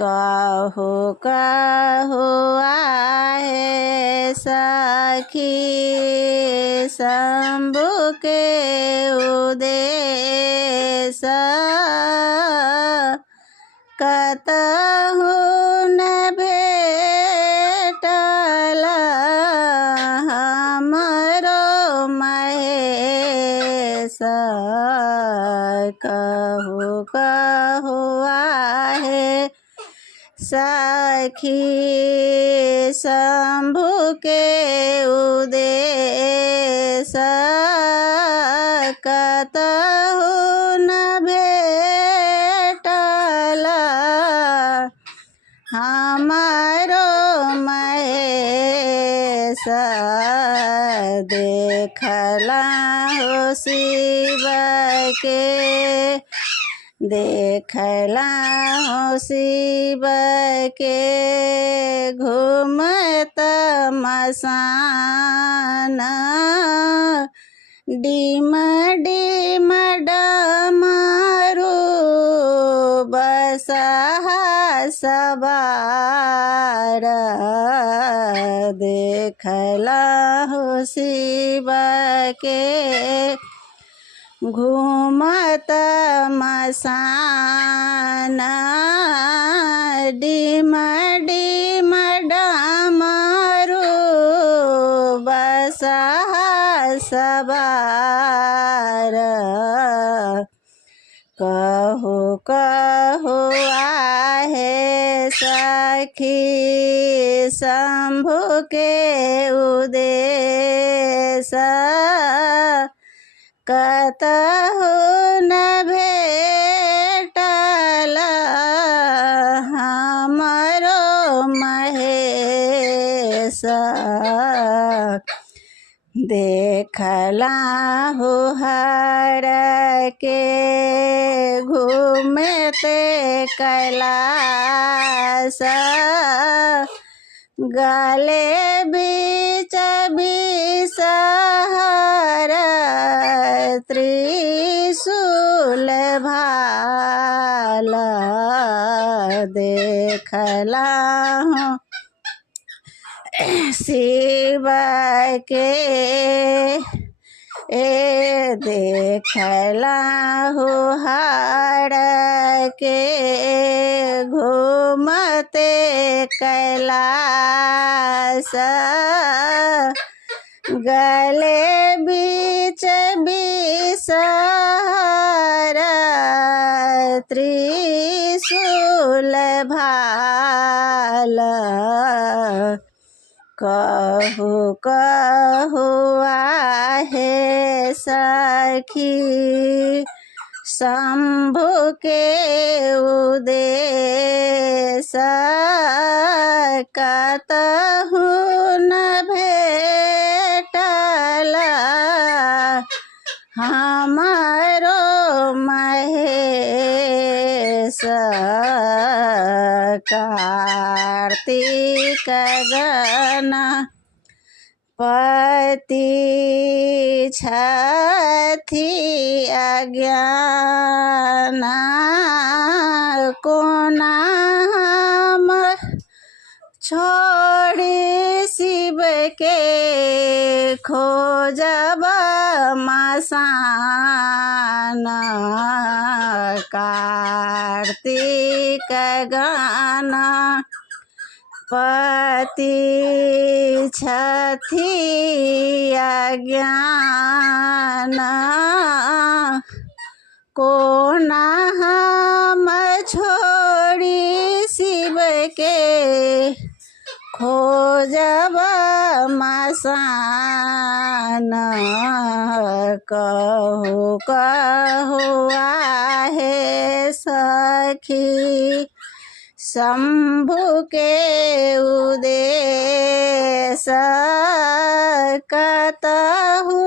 कहो कहो आहे सखी शंभु के उदेश कतहु न भेटल हमरो महेश कहु कहु आहे सखी शंभु के उदेश कतहु न भेटल हमारो महेश देखला हो शिव के देखला हो शिव के घूमत मसान डिम डिम डमरू बसहा सवार देखला हो शिव के घूमत मसान डिम डिम डमरू बसहा सवार कहु कहु आहे सखी शंभु के उदेश कतहु न भेटल हमरो महेश देखला हो हर के घूमते कैलाश गले बीच बिसहर त्रिशूल भाल देखला हूँ शिव के देखला हो हार के घूमते कैलाश गले बीच बिसहर त्रिशूल भाल कहु कहु आहे सखी शंभु के उदेश कतहु न भेटल हमारो महेश कार्तिक गण पति छथि अज्ञान कोना हम छोड़ी शिव के खोजब मसान कार्तिक गण पति छथि अज्ञान कोना हम छोड़ी शिव के खोजब मसान कहु कहु आहे सखी शंभु के उदेश कतहु